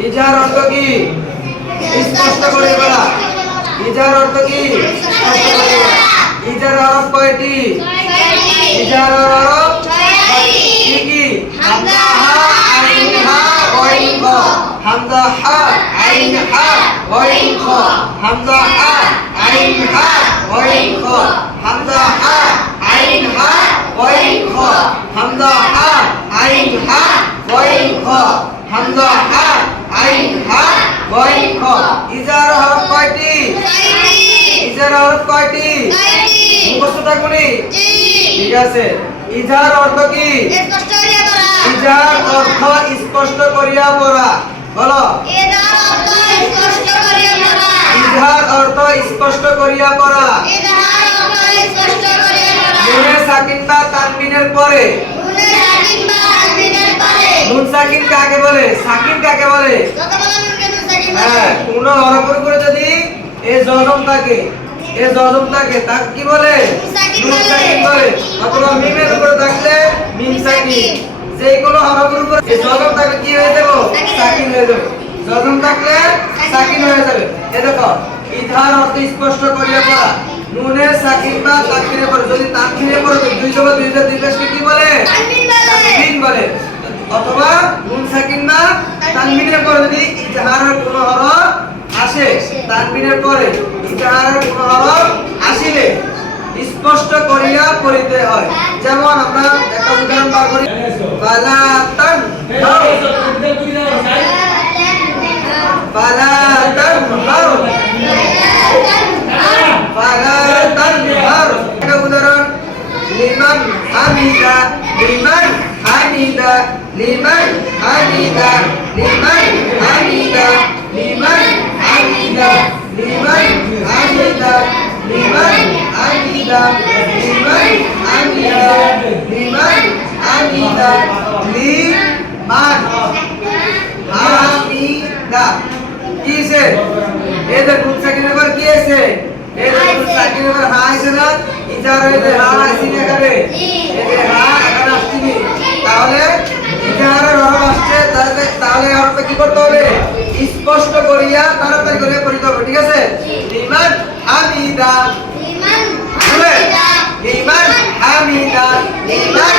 ইজার অর্থ কি? স্পষ্ট করে বলা। ইজার অর্থ কি? স্পষ্ট করে বলা। ইজার হরফ কয়টি? ইজার হরফ কি কি? হামজা হা আইন হা ওয়াইন খ। হামজা হা আইন হা ওয়াইন খ। হামজা হা আইন হা ওয়াইন খ। হামজা হা আইন হা ওয়াইন খ। হামজা হা আইন হা ওয়াইন খ। হামজা হা আইন হা ওয়াইন খ। ইজার হরফ কয়টি? ইজার হরফ কয়টি? মুখস্থ থাকুনি? ঠিক আছে। ইজার অর্থ কি? ইজার অর্থ স্পষ্ট করিয়া পড়া। বলো। ইজার অর্থ স্পষ্ট করিয়া পড়া। নুনে সাকিন বা তানবিনের পরে। নুন সাকিন কাকে বলে? সাকিন কাকে বলে? হ্যাঁ, কোন হরফের উপরে যদি এ জজম থাকে, এ জজম থাকে তাকে কি বলে? নুন সাকিন বলে। অথবা মিমের উপরে থাকলে মিম সাকিন। যে কোনো হরফের উপরে এ জজম থাকলে কি হয়ে যাবে? সাকিন হয়ে যাবে। জজম থাকলে সাকিন হয়ে যাবে। এ দেখো, ইজহার অর্থ স্পষ্ট করিয়া পড়া। নুনে সাকিন বা তানবিনের পরে যদি তানবিনের পরে দুই জবর দুই জের দীর্ঘকে কি বলে? তানবিন বলে। অথবা নুন সাকিন বা তানবিনের পরে যদি ইজহারের কোন হরফ আসে, তানবিনের পরে ইজহারের কোন হরফ আসিলে স্পষ্ট করিয়া পড়িতে হয়। যেমন আমরা একটা উদাহরণ বার করি। ফালা তানহাউ, ফালা তানহাউ, ফালা তানহাউ। একটা উদাহরণ, লিমান হামিদা, লিমান হামিদা, লিমান হামিদা, লিমান হামিদা, লিমান হামিদা, লিমান হামিদা, লিমান হামিদা, লিমান হামিদা, লিমান হামিদা, লিমান হামিদা। কি আছে? এদের নুন সাকিনের পর কি আছে? এদের নুন সাকিনের পর হা আছে না? ইজার হইলে হা আসি না করে। এদের হা এখন আসছে। তাহলে ইজারের হরফ আসছে, তাহলে হরফটা কি করতে হবে? স্পষ্ট করিয়া তাড়াতাড়ি করে পড়তে হবে। ঠিক আছে? লিমান হামিদা, লিমান হামিদা, লিমান হামিদা, লিমান